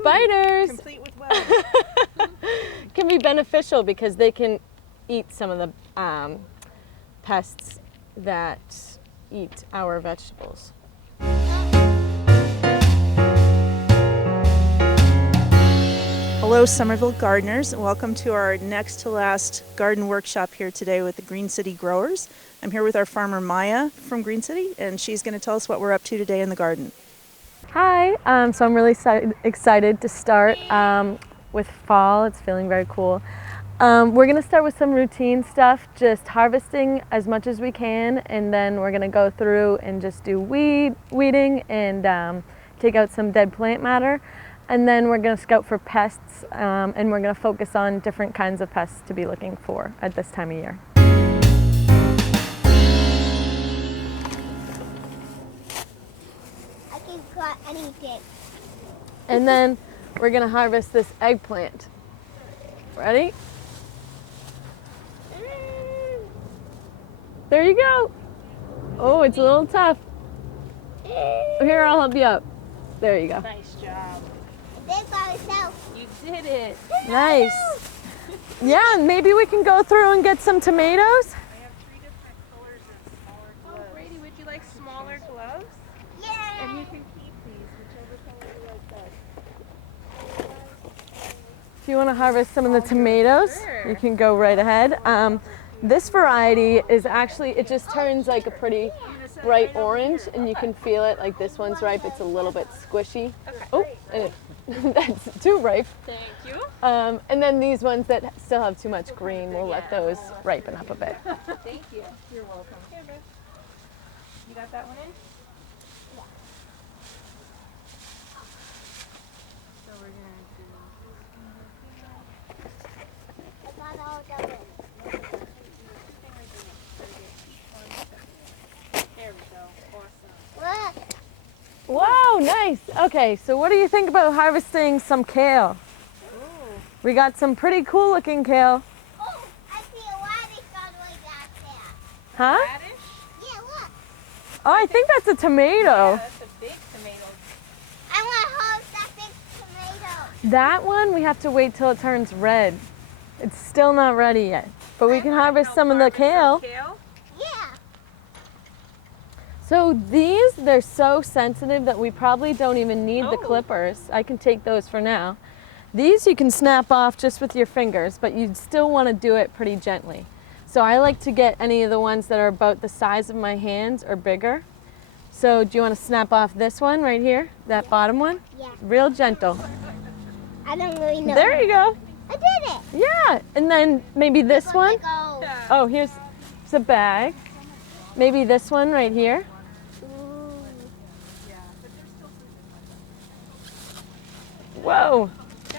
spiders Complete with web. can be beneficial because they can eat some of the pests that eat our vegetables. Hello, Somerville gardeners. Welcome to our next to last garden workshop here today with the Green City growers. I'm here with our farmer Maya from Green City, and she's going to tell us what we're up to today in the garden. Hi, so I'm really excited to start with fall. It's feeling very cool. We're going to start with some routine stuff, just harvesting as much as we can, and then we're going to go through and just do weeding and take out some dead plant matter. And then we're going to scout for pests, and we're going to focus on different kinds of pests to be looking for at this time of year. I can cut anything. And then we're going to harvest this eggplant. Ready? There you go. Oh, it's a little tough. Here, I'll help you up. There you go. Nice job. I did by myself. You did it. Nice. Yeah, maybe we can go through and get some tomatoes. I have 3 different colors of smaller gloves. Oh, Brady, would you like smaller gloves? Yeah. And you can keep these, whichever color you like best. If you want to harvest some of the tomatoes, you can go right ahead. This variety is actually, it just turns like a pretty bright orange, and you can feel it. Like this one's ripe, it's a little bit squishy. Oh, and that's too ripe. Thank you. And then these ones that still have too much green, we'll let those ripen up a bit. Thank you. You're welcome. Here, Beth. You got that one in? So we're I got all of them. There we go. Awesome. Look. Wow, nice. Okay, so what do you think about harvesting some kale? Ooh. We got some pretty cool looking kale. Oh, I see a radish all the way back there. Huh? Radish? Yeah, look. Oh, I think that's a tomato. Yeah, that's a big tomato. I want to harvest that big tomato. That one, we have to wait till it turns red. It's still not ready yet, but we can harvest some of the kale. Yeah. So these, they're so sensitive that we probably don't even need the clippers. I can take those for now. These you can snap off just with your fingers, but you'd still want to do it pretty gently. So I like to get any of the ones that are about the size of my hands or bigger. So do you want to snap off this one right here, that bottom one? Yeah. Real gentle. I don't really know. There you go. I did it. Yeah, and then maybe this one. Go. Oh, here's a bag. Maybe this one right here. Whoa.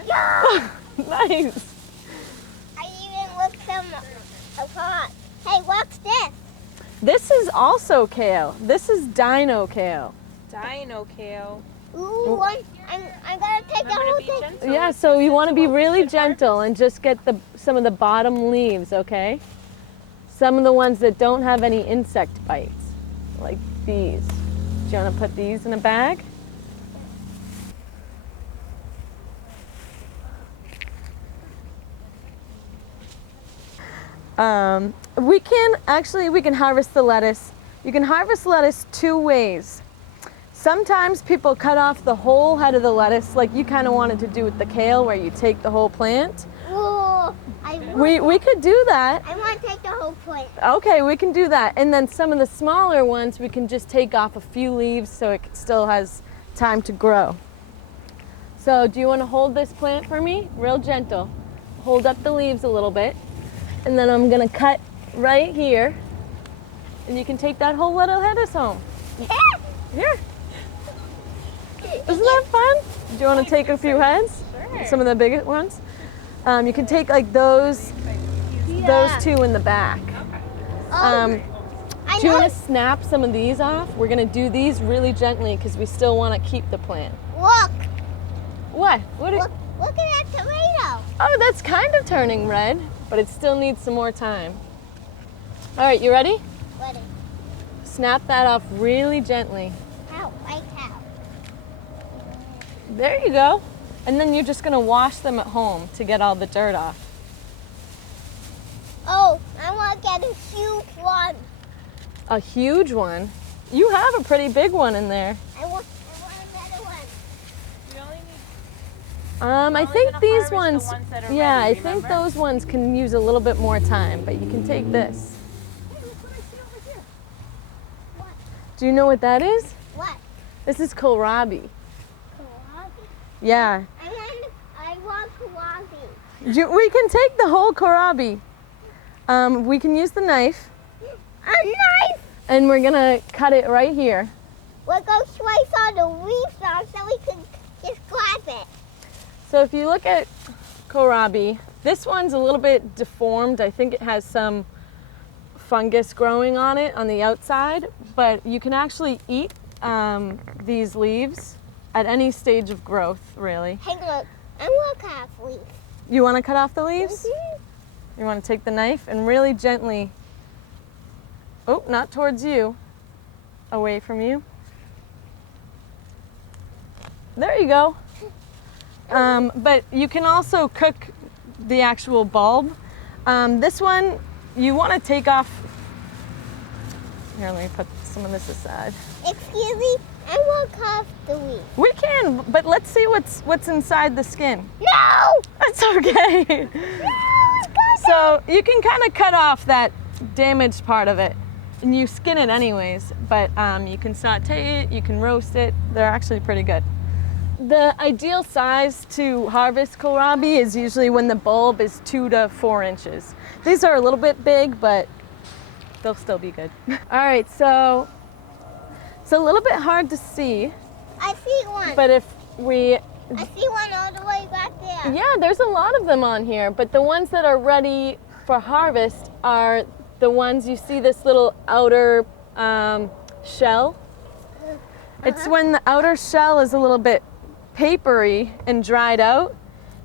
Yeah. Nice. I even looked them apart. Hey, what's this? This is also kale. This is dino kale. Dino kale. Ooh, I'm gonna take the whole thing. Gentle. Yeah, so you want to be really gentle and just get some of the bottom leaves, okay? Some of the ones that don't have any insect bites, like these. Do you want to put these in a bag? We can harvest the lettuce. You can harvest lettuce 2 ways. Sometimes people cut off the whole head of the lettuce, like you kind of wanted to do with the kale, where you take the whole plant. Ooh, We could do that. I want to take the whole plant. Okay, we can do that. And then some of the smaller ones, we can just take off a few leaves so it still has time to grow. So do you want to hold this plant for me? Real gentle. Hold up the leaves a little bit. And then I'm going to cut right here. And you can take that whole little lettuce home. Here. Isn't that fun? Do you want to take a few heads? Sure. Some of the biggest ones? You can take like those 2 in the back. I Do you know. want to snap some of these off? We're going to do these really gently because we still want to keep the plant. Look. What? Look at that tomato. Oh, that's kind of turning red, but it still needs some more time. All right, you ready? Ready. Snap that off really gently. How? Like how? There you go. And then you're just gonna wash them at home to get all the dirt off. Oh, I want to get a huge one. A huge one? You have a pretty big one in there. I want another one. I think these ones, yeah, I think those ones can use a little bit more time, but you can take this. Hey, look what I see over here. What? Do you know what that is? What? This is kohlrabi. Kohlrabi. Yeah. I want kohlrabi. We can take the whole kohlrabi. We can use the knife, A knife! and we're gonna cut it right here. We'll go slice all the leaves off so we can just grab it. So if you look at kohlrabi, this one's a little bit deformed. I think it has some fungus growing on it on the outside, but you can actually eat these leaves at any stage of growth, really. Hey, look, I want to cut off leaves. You want to cut off the leaves? You want to take the knife and really gently, oh, not towards you, away from you. There you go. But you can also cook the actual bulb. This one, you want to take off. Here, let me put some of this aside. Excuse me, I want to cut off the leaves. We can, but let's see what's inside the skin. No! That's okay. So you can kind of cut off that damaged part of it, and you skin it anyways, but you can saute it, you can roast it. They're actually pretty good. The ideal size to harvest kohlrabi is usually when the bulb is 2 to 4 inches. These are a little bit big, but they'll still be good. All right, so it's a little bit hard to see, I see one. but if we, I see one all the way back there. yeah, there's a lot of them on here, but the ones that are ready for harvest are the ones you see this little outer shell. It's when the outer shell is a little bit papery and dried out,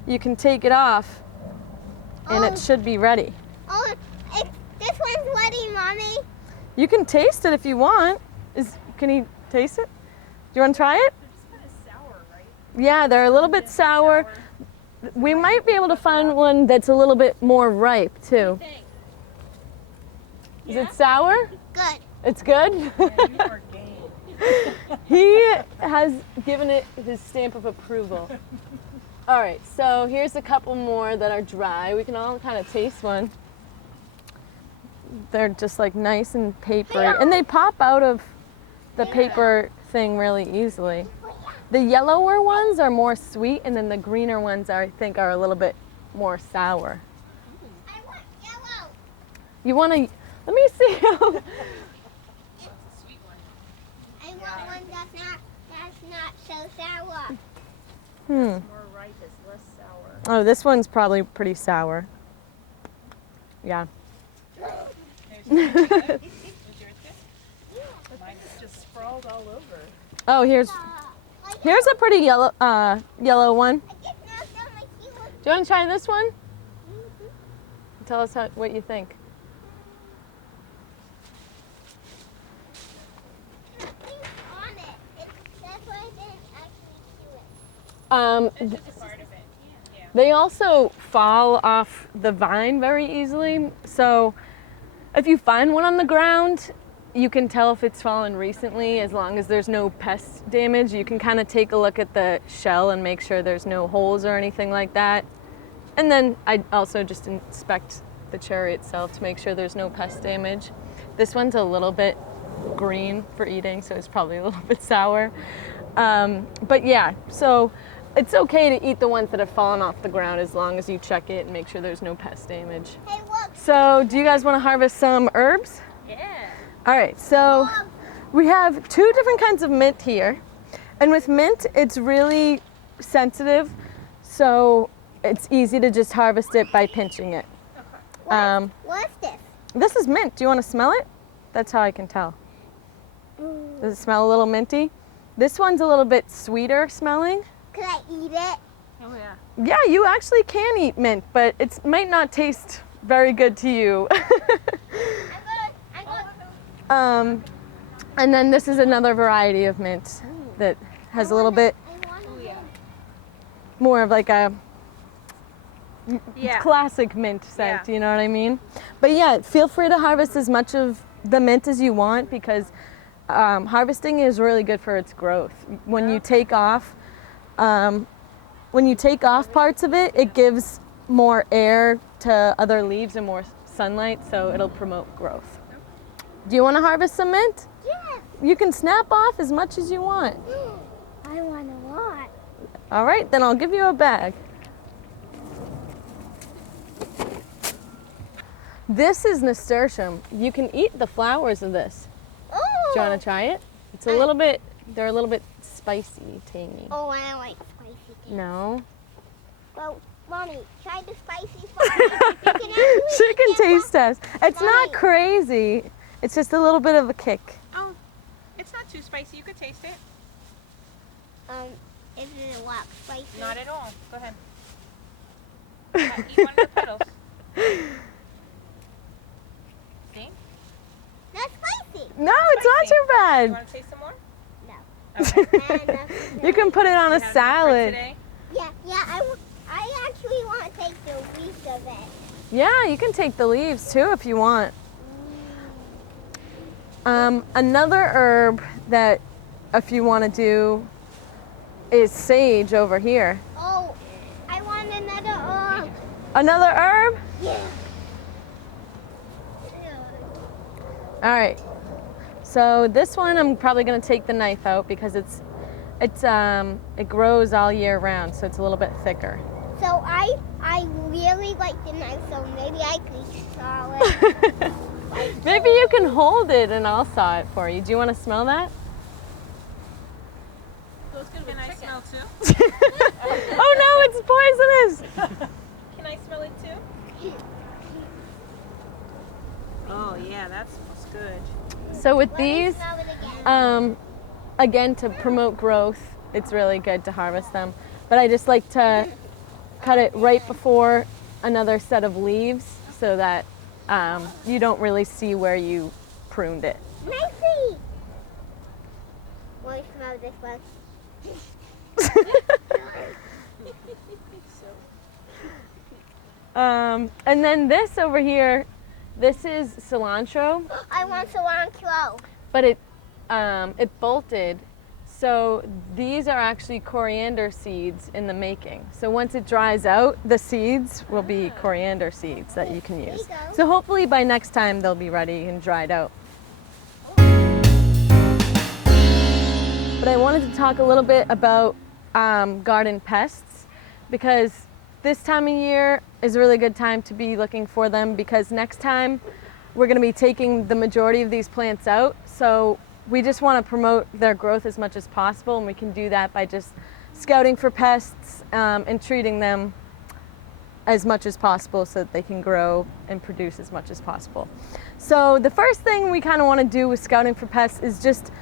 you can take it off and it should be ready. Oh, this one's ready, Mommy. You can taste it if you want. Can you taste it? Do you want to try it? They're just kind of sour, right? Yeah, they're a little bit sour. We might be able to find one that's a little bit more ripe too. Is it sour? Good. It's good? Yeah, you are game. He has given it his stamp of approval. All right, so here's a couple more that are dry. We can all kind of taste one. They're just like nice and papery, and they pop out of the paper thing really easily. The yellower ones are more sweet, and then the greener ones I think are a little bit more sour. I want yellow. You want to? Let me see. I want one that's not so sour. More ripe is less sour. Oh, this one's probably pretty sour. Yeah. Mine is just sprawled all over. Oh, here's a pretty yellow one. I just knocked out my shoe. Do you want to try this one? Tell us what you think. Nothing's on it. That's why I didn't actually chew it. It's just part of it. Yeah. They also fall off the vine very easily. So if you find one on the ground, you can tell if it's fallen recently as long as there's no pest damage. You can kind of take a look at the shell and make sure there's no holes or anything like that. And then I also just inspect the cherry itself to make sure there's no pest damage. This one's a little bit green for eating, so it's probably a little bit sour. But yeah, so it's okay to eat the ones that have fallen off the ground as long as you check it and make sure there's no pest damage. Hey, look. So do you guys want to harvest some herbs? Yeah. All right, so we have 2 different kinds of mint here. And with mint, it's really sensitive, so it's easy to just harvest it by pinching it. What's this? This is mint. Do you want to smell it? That's how I can tell. Does it smell a little minty? This one's a little bit sweeter smelling. Could I eat it? Oh yeah. Yeah, you actually can eat mint, but it might not taste very good to you. I'm going. And then this is another variety of mint that has a little bit. I want Oh yeah. more of like a Yeah. classic mint scent, Yeah. you know what I mean? But yeah, feel free to harvest as much of the mint as you want because harvesting is really good for its growth. When you take off parts of it, it gives more air to other leaves and more sunlight, so it'll promote growth. Do you want to harvest some mint? Yes. You can snap off as much as you want. I want a lot. All right, then I'll give you a bag. This is nasturtium. You can eat the flowers of this. Oh. Do you want to try it? It's they're a little bit spicy, tangy. Oh, I don't like spicy things. No? Well, Mommy, try the spicy one. She can taste test. It's not Mommy. crazy. It's just a little bit of a kick. Oh, it's not too spicy. You could taste it. Is it a lot spicy? Not at all. Go ahead. Eat one of the petals. See? Not spicy. No, it's not Spicy. too You bad. want to taste some more? No. Okay. You can put it on a You had enough for salad. today? Yeah, I actually want to take the leaves of it. Yeah, you can take the leaves too if you want. Another herb that if you want to do is sage over here. Oh, I want another Another herb? Yeah. All right. So this one I'm probably going to take the knife out because it grows all year round, so it's a little bit thicker. So I really like the knife, so maybe I could saw it. Maybe you can hold it and I'll saw it for you. Do you want to smell that? Can I smell too? Oh no, it's poisonous. Can I smell it too? Oh yeah, that smells good. So with Let me these, smell it again. again, to promote growth, it's really good to harvest them. But I just like to cut it right before another set of leaves so that you don't really see where you pruned it. Nicely. Want to smell this one? And then this over here, this is cilantro, I want cilantro. but it bolted. So these are actually coriander seeds in the making. So once it dries out, the seeds will be coriander seeds that you can use. you go. So hopefully by next time they'll be ready and dried out. But I wanted to talk a little bit about garden pests because this time of year is a really good time to be looking for them because next time we're going to be taking the majority of these plants out. So we just want to promote their growth as much as possible, and we can do that by just scouting for pests and treating them as much as possible so that they can grow and produce as much as possible. So the first thing we kind of want to do with scouting for pests is just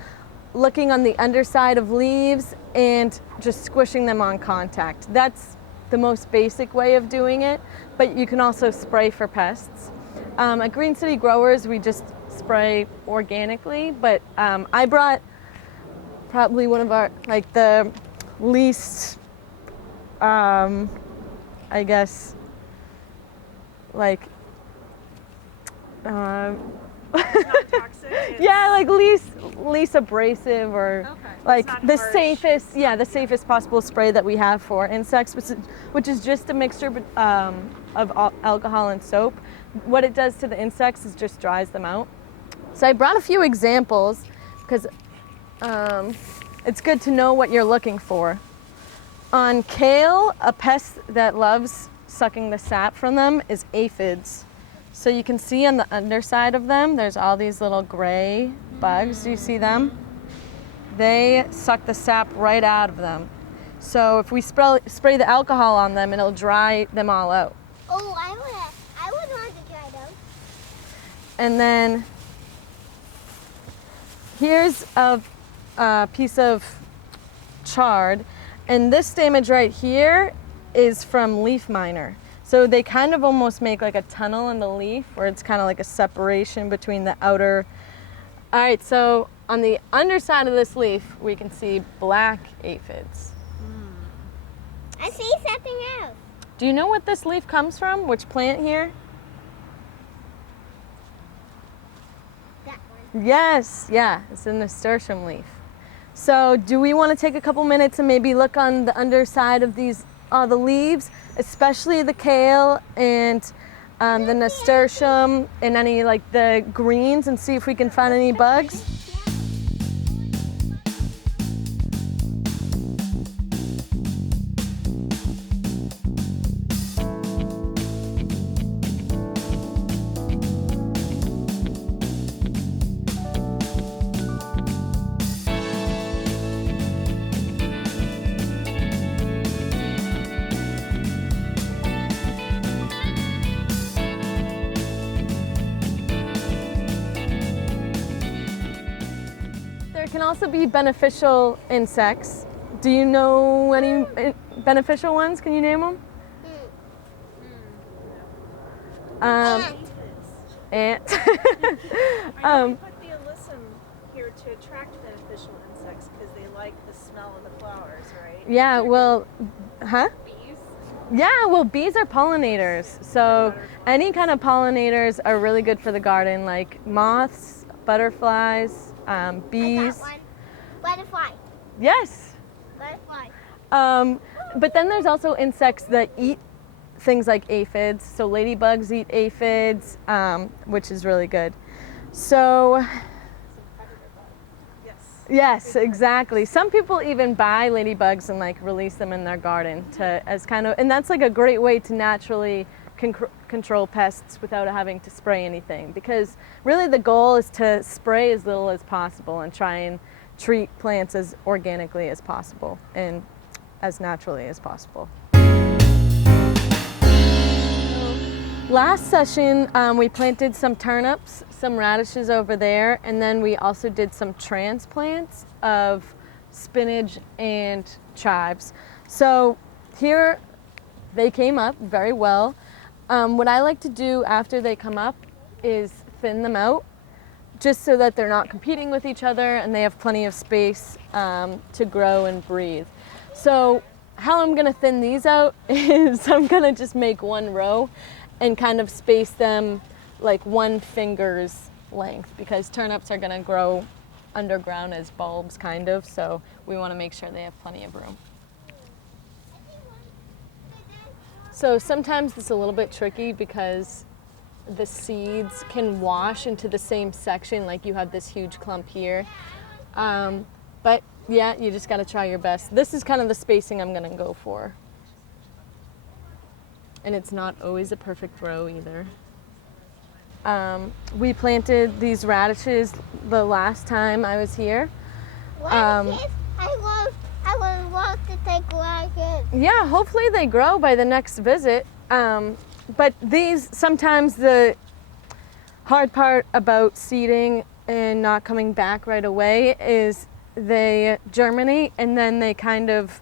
looking on the underside of leaves and just squishing them on contact. That's the most basic way of doing it, but you can also spray for pests. At Green City Growers, we just spray organically, but I brought probably one of our, like the least, I guess, like, Non-toxic. yeah, like least abrasive or Okay. like It's not the harsh. safest, yeah, the safest possible spray that we have for insects, which is just a mixture of alcohol and soap. What it does to the insects is just dries them out. So I brought a few examples because it's good to know what you're looking for. On kale, a pest that loves sucking the sap from them is aphids. So you can see on the underside of them, there's all these little gray bugs. Do you see them? They suck the sap right out of them. So if we spray the alcohol on them, it'll dry them all out. Oh, I would want to try those. And then here's a piece of chard. And this damage right here is from leaf miner. So they kind of almost make like a tunnel in the leaf where it's kind of like a separation between the outer. All right, so on the underside of this leaf, we can see black aphids. I see something else. Do you know what this leaf comes from? Which plant here? That one. Yes, yeah, it's a nasturtium leaf. So do we want to take a couple minutes and maybe look on the underside of these, the leaves, especially the kale and the nasturtium and any like the greens, and see if we can find any bugs? There can also be beneficial insects. Do you know any beneficial ones? Can you name them? And Ant. I know we put the alyssum here to attract beneficial insects because they like the smell of the flowers, right? Yeah, well, huh? Bees? Yeah, well, bees are pollinators. So any kind of pollinators are really good for the garden, like moths, butterflies, bees. I got one. Butterfly. Yes. Butterfly. But then there's also insects that eat things like aphids. So ladybugs eat aphids, which is really good. So yes, exactly. Some people even buy ladybugs and like release them in their garden as kind of, and that's like a great way to naturally control pests without having to spray anything, because really the goal is to spray as little as possible and try and treat plants as organically as possible and as naturally as possible. Last session, we planted some turnips, some radishes over there, and then we also did some transplants of spinach and chives. So here they came up very well. What I like to do after they come up is thin them out, just so that they're not competing with each other and they have plenty of space to grow and breathe. So how I'm gonna thin these out is I'm gonna just make one row and kind of space them like 1 finger's length, because turnips are gonna grow underground as bulbs kind of, so we wanna make sure they have plenty of room. So sometimes it's a little bit tricky because the seeds can wash into the same section, like you have this huge clump here. But yeah, you just gotta try your best. This is kind of the spacing I'm gonna go for. And it's not always a perfect row either. We planted these radishes the last time I was here. Radishes? I would love to take radishes. Yeah, hopefully they grow by the next visit. But these, sometimes the hard part about seeding and not coming back right away is they germinate and then they kind of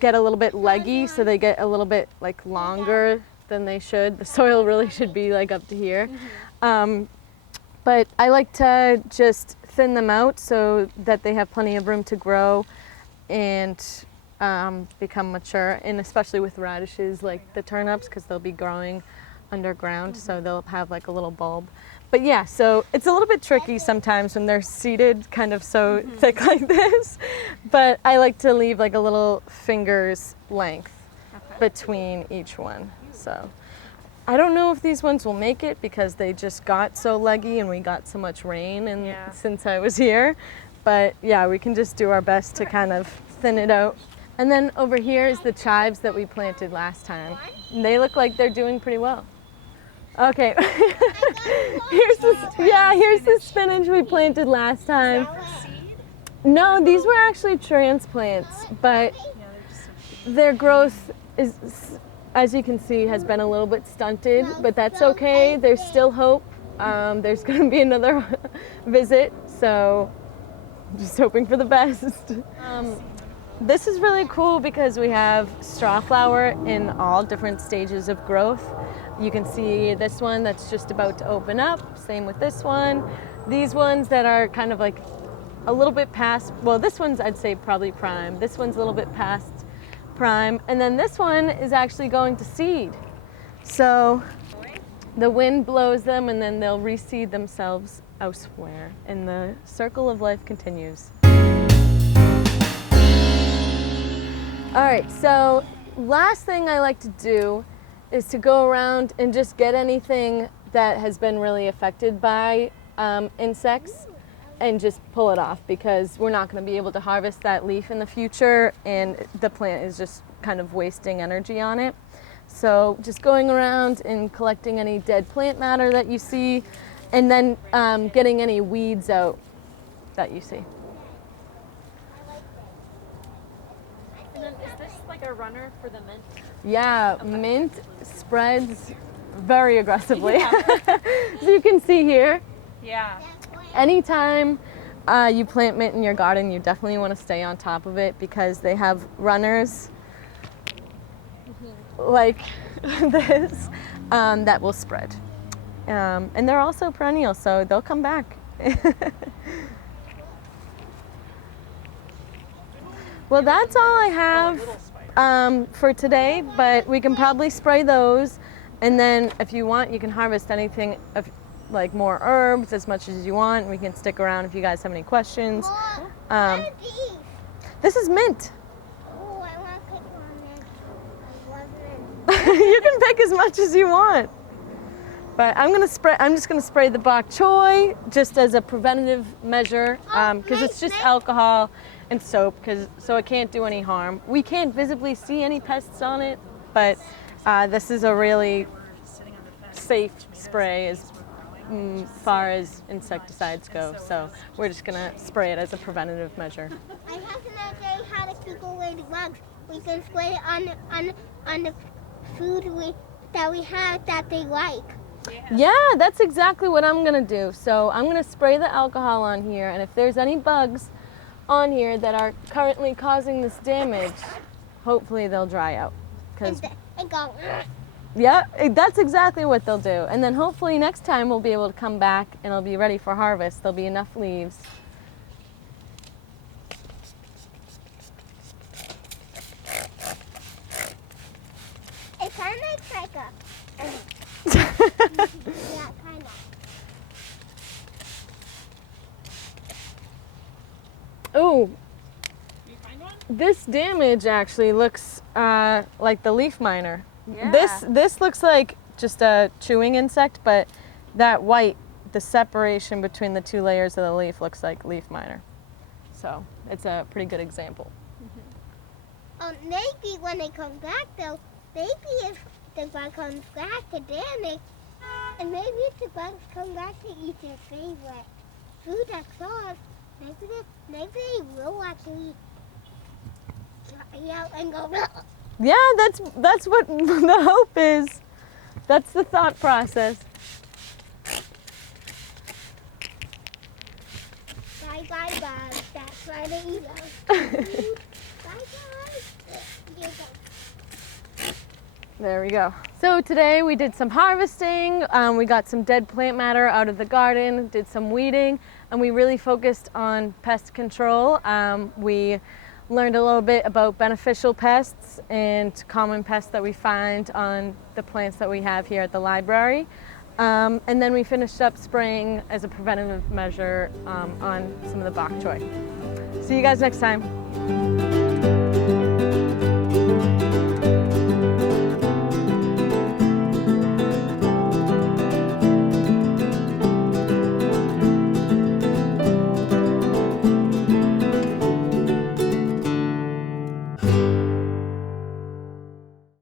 get a little bit leggy, so they get a little bit like longer than they should. The soil really should be like up to here. But I like to just thin them out so that they have plenty of room to grow and become mature, and especially with radishes like the turnips, because they'll be growing underground, so they'll have like a little bulb. But yeah, so it's a little bit tricky sometimes when they're seeded kind of so thick like this, but I like to leave like a little finger's length between each one. So I don't know if these ones will make it because they just got so leggy and we got so much rain since I was here, but yeah, we can just do our best to kind of thin it out. And then over here is the chives that we planted last time. They look like they're doing pretty well. Okay, here's the spinach we planted last time. No, these were actually transplants, but their growth is, as you can see, has been a little bit stunted, but that's okay. There's still hope. There's going to be another visit, so I'm just hoping for the best. This is really cool because we have straw flower in all different stages of growth. You can see this one that's just about to open up, same with this one. These ones that are kind of like a little bit past, well, this one's I'd say probably prime. This one's a little bit past prime, and then this one is actually going to seed. So the wind blows them and then they'll reseed themselves elsewhere, and the circle of life continues. All right, so last thing I like to do is to go around and just get anything that has been really affected by insects and just pull it off, because we're not going to be able to harvest that leaf in the future and the plant is just kind of wasting energy on it. So just going around and collecting any dead plant matter that you see, and then getting any weeds out that you see. And then is this like a runner for the mint? Yeah, mint spreads very aggressively. So you can see here, Yeah. anytime you plant mint in your garden, you definitely want to stay on top of it, because they have runners like this that will spread. And they're also perennial, so they'll come back. Well, that's all I have for today, but we can probably spray those. And then if you want, you can harvest anything of like more herbs as much as you want. We can stick around if you guys have any questions. What is these? This is mint. Oh, I want to pick one. I love mint. You can pick as much as you want. But I'm just gonna spray the bok choy just as a preventative measure, because it's just alcohol and soap, so it can't do any harm. We can't visibly see any pests on it, but this is a really safe spray as far as insecticides go. So we're just gonna spray it as a preventative measure. I have an idea how to keep away the bugs. We can spray it on the food that we have that they like. Yeah, that's exactly what I'm gonna do. So I'm gonna spray the alcohol on here, and if there's any bugs on here that are currently causing this damage, hopefully they'll dry out. And go. Yeah, that's exactly what they'll do. And then hopefully next time we'll be able to come back and it'll be ready for harvest. There'll be enough leaves. It kind of looks like a. Yeah, kind of. Ooh, You find one? this damage actually looks like the leaf miner. Yeah. This looks like just a chewing insect, but that white, the separation between the two layers of the leaf, looks like leaf miner. So it's a pretty good example. Maybe when they come back, though, maybe if the bug comes back to damage, and maybe if the bugs come back to eat their favorite food that's ours, maybe they will actually dry out and go. Yeah, that's what the hope is. That's the thought process. Bye bye bugs. That's why they eat us. Bye bye. There we go. So today we did some harvesting, we got some dead plant matter out of the garden, did some weeding, and we really focused on pest control. We learned a little bit about beneficial pests and common pests that we find on the plants that we have here at the library. And then we finished up spraying as a preventative measure on some of the bok choy. See you guys next time.